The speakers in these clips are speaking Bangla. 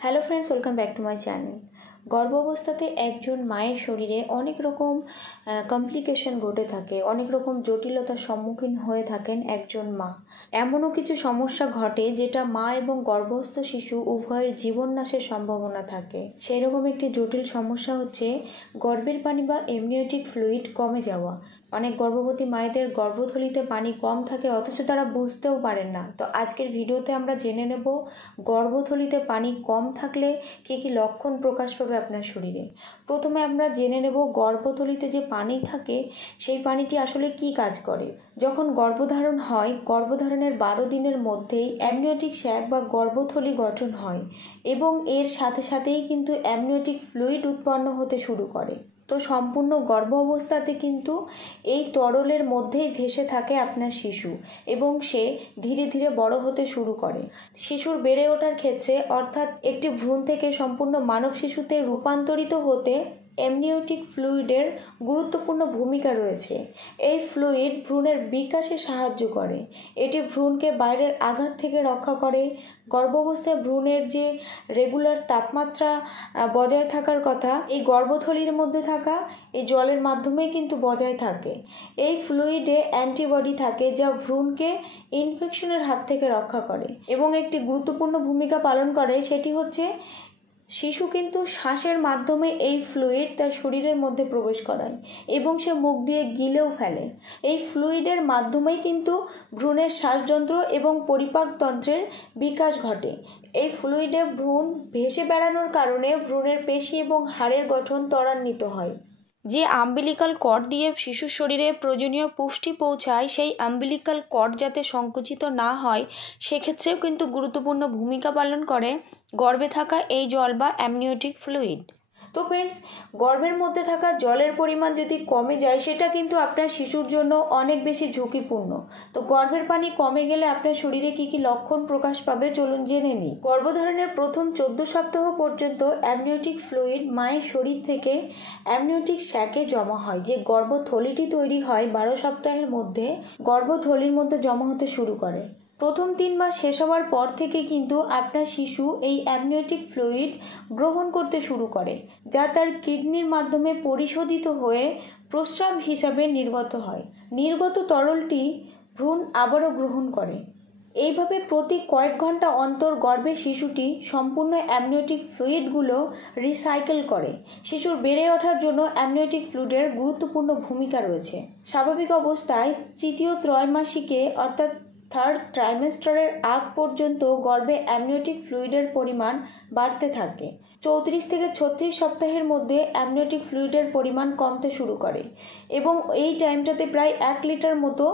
Hello friends, welcome back to my channel. গর্ভাবস্থাতে একজন মায়ের শরীরে অনেক রকম কমপ্লিকেশন ঘটে থাকে, অনেক রকম জটিলতার সম্মুখীন হয়ে থাকেন একজন মা। এমনও কিছু সমস্যা ঘটে যেটা মা এবং গর্ভস্থ শিশু উভয়ের জীবন নাশের সম্ভাবনা থাকে। সেই রকম একটি জটিল সমস্যা হচ্ছে গর্ভের পানি বা এমনিওটিক ফ্লুইড কমে যাওয়া। অনেক গর্ভবতী মায়েদের গর্ভথলিতে পানি কম থাকে, অথচ তারা বুঝতেও পারেন না। তো আজকের ভিডিওতে আমরা জেনে নেব গর্ভথলিতে পানি কম থাকলে কী কী লক্ষণ প্রকাশ পাবে আপনার শরীরে। প্রথমে আমরা জেনে নেব গর্ভথলিতে যে পানি থাকে সেই পানিটি আসলে কি কাজ করে। যখন গর্ভধারণ হয়, গর্ভধারণের 12 দিনের মধ্যেই অ্যামনিওটিক স্যাক বা গর্ভথলি গঠন হয় এবং এর সাথে সাথেই কিন্তু অ্যামনিওটিক ফ্লুইড উৎপন্ন হতে শুরু করে। তো সম্পূর্ণ গর্ভ অবস্থাতে কিন্তু এই তরলের মধ্যেই ভেসে থাকে আপনার শিশু এবং সে ধীরে ধীরে বড় হতে শুরু করে। শিশুর বেড়ে ওঠার ক্ষেত্রে অর্থাৎ একটি ভ্রূণ থেকে সম্পূর্ণ মানব শিশুতে রূপান্তরিত হতে অ্যামনিওটিক ফ্লুইডের গুরুত্বপূর্ণ ভূমিকা রয়েছে। এই ফ্লুইড ভ্রূণের বিকাশে সাহায্য করে। এটি ভ্রূণকে বাইরের আঘাত থেকে রক্ষা করে। গর্ভাবস্থায় ভ্রূণের যে রেগুলার তাপমাত্রা বজায় থাকার কথা, এই গর্ভথলির মধ্যে থাকা এই জলের মাধ্যমেই কিন্তু বজায় থাকে। এই ফ্লুইডে অ্যান্টিবডি থাকে যা ভ্রূণকে ইনফেকশনের হাত থেকে রক্ষা করে এবং একটি গুরুত্বপূর্ণ ভূমিকা পালন করে, সেটি হচ্ছে শিশু কিন্তু শ্বাসের মাধ্যমে এই ফ্লুইড তার শরীরের মধ্যে প্রবেশ করায় এবং সে মুখ দিয়ে গিলেও ফেলে। এই ফ্লুইডের মাধ্যমেই কিন্তু ভ্রূণের শ্বাসযন্ত্র এবং পরিপাকতন্ত্রের বিকাশ ঘটে। এই ফ্লুইডে ভ্রূণ ভেসে বেড়ানোর কারণে ভ্রূণের পেশি এবং হাড়ের গঠন ত্বরান্বিত হয়। যে আম্বিলিকাল কর্ড দিয়ে শিশুর শরীরে প্রয়োজনীয় পুষ্টি পৌঁছায়, সেই আম্বিলিকাল কর্ড যাতে সংকুচিত না হয় সেক্ষেত্রেও কিন্তু গুরুত্বপূর্ণ ভূমিকা পালন করে গর্ভে থাকা এই জল বা অ্যামনিওটিক ফ্লুইড। তো ফ্রেন্ডস, গর্ভের মধ্যে থাকা জলের পরিমাণ যদি কমে যায় সেটা কিন্তু আপনার শিশুর জন্য অনেক বেশি ঝুঁকিপূর্ণ। তো গর্ভের পানি কমে গেলে আপনার শরীরে কি কি লক্ষণ প্রকাশ পাবে চলুন জেনে নিই। গর্ভধারণের প্রথম 14 সপ্তাহ পর্যন্ত অ্যামনিওটিক ফ্লুইড মায়ের শরীর থেকে অ্যামনিওটিক স্যাকে জমা হয়। যে গর্ভথলিটি তৈরি হয় 12 সপ্তাহের মধ্যে গর্ভথলির মধ্যে জমা হতে শুরু করে। প্রথম 3 মাস শেষ হওয়ার পর থেকে কিন্তু আপনার শিশু এই অ্যামনিওটিক ফ্লুইড গ্রহণ করতে শুরু করে, যা তার কিডনির মাধ্যমে পরিশোধিত হয়ে প্রস্রাব হিসাবে নির্গত হয়। নির্গত তরলটি ভ্রূণ আবারও গ্রহণ করে। এইভাবে প্রতি কয়েক ঘন্টা অন্তর গর্ভের শিশুটি সম্পূর্ণ অ্যামনিওটিক ফ্লুইডগুলো রিসাইকেল করে। শিশুর বেড়ে ওঠার জন্য অ্যামনিওটিক ফ্লুইডের গুরুত্বপূর্ণ ভূমিকা রয়েছে। স্বাভাবিক অবস্থায় তৃতীয় ত্রৈমাসিকে অর্থাৎ থার্ড ট্রাইমেস্টারের আগ পর্যন্ত গর্ভে অ্যামনিওটিক ফ্লুইডের পরিমাণ বাড়তে থাকে। 34 থেকে 36 সপ্তাহের মধ্যে অ্যামনিওটিক ফ্লুইডের পরিমাণ কমতে শুরু করে এবং এই টাইমটাতে প্রায় 1 লিটার মতো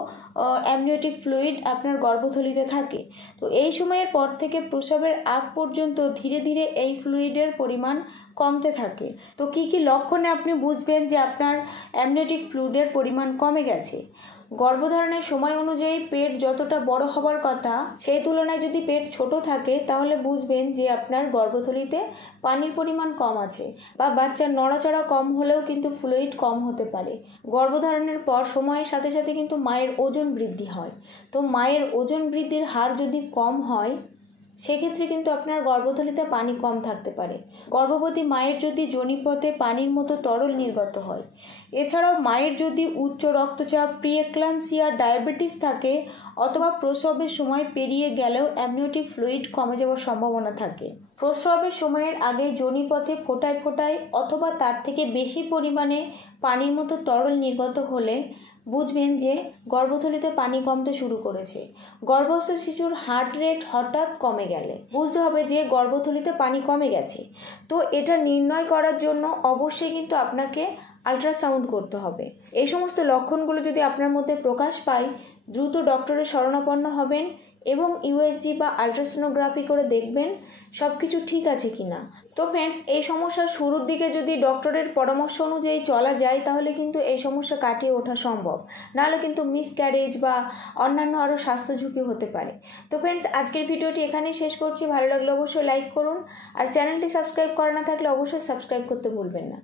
অ্যামনিওটিক ফ্লুইড আপনার গর্ভথলিতে থাকে। তো এই সময়ের পর থেকে প্রসবের আগ পর্যন্ত ধীরে ধীরে এই ফ্লুইডের পরিমাণ কমতে থাকে। তো কি কি লক্ষণে আপনি বুঝবেন যে আপনার অ্যামনিওটিক ফ্লুইডের পরিমাণ কমে গেছে? গর্ভধারণের সময় অনুযায়ী পেট যতটা বড় হবার কথা সেই তুলনায় যদি পেট ছোট থাকে তাহলে বুঝবেন যে আপনার গর্ভথলিতে পানির পরিমাণ কম আছে, বা বাচ্চার নড়াচড়া কম হলেও কিন্তু ফ্লুইড কম হতে পারে। গর্ভধারণের পর সময়ের সাথে সাথে কিন্তু মায়ের ওজন বৃদ্ধি হয়। তো মায়ের ওজন বৃদ্ধির হার যদি কম হয় সেক্ষেত্রে কিন্তু আপনার গর্ভথলিতে পানি কম থাকতে পারে। গর্ভবতী মায়ের যদি যোনিপথে পানির মতো তরল নির্গত হয়, এছাড়াও মায়ের যদি উচ্চ রক্তচাপ, প্রিএক্লাম্পসিয়া, ডায়াবেটিস থাকে অথবা প্রসবের সময় পেরিয়ে গেলেও অ্যামনিওটিক ফ্লুইড কমে যাওয়ার সম্ভাবনা থাকে। প্রসবের সময়ের আগে যোনিপথে ফোঁটায় ফোঁটায় অথবা তার থেকে বেশি পরিমাণে পানির মতো তরল নির্গত হলে বুঝবেন যে গর্ভথলিতে পানি কমতে শুরু করেছে। গর্ভস্থ শিশুর হার্ট রেট হঠাৎ কমে গেলে বুঝতে হবে যে গর্ভথলিতে পানি কমে গেছে। তো এটা নির্ণয় করার জন্য অবশ্যই কিন্তু আপনাকে আল্ট্রাসাউন্ড করতে হবে। এই সমস্ত লক্ষণগুলো যদি আপনার মধ্যে প্রকাশ পায়, দ্রুত ডক্টরের শরণাপন্ন হবেন এবং ইউএসজি বা আল্ট্রাসোনোগ্রাফি করে দেখবেন সব কিছু ঠিক আছে কিনা। তো ফ্রেন্ডস, এই সমস্যার শুরুর দিকে যদি ডক্টরের পরামর্শ অনুযায়ী চলা যায় তাহলে কিন্তু এই সমস্যা কাটিয়ে ওঠা সম্ভব, নাহলে কিন্তু মিসক্যারেজ বা অন্যান্য আরও স্বাস্থ্য ঝুঁকি হতে পারে। তো ফ্রেন্ডস, আজকের ভিডিওটি এখানেই শেষ করছি। ভালো লাগলে অবশ্যই লাইক করুন, আর চ্যানেলটি সাবস্ক্রাইব করা না থাকলে অবশ্যই সাবস্ক্রাইব করতে ভুলবেন না।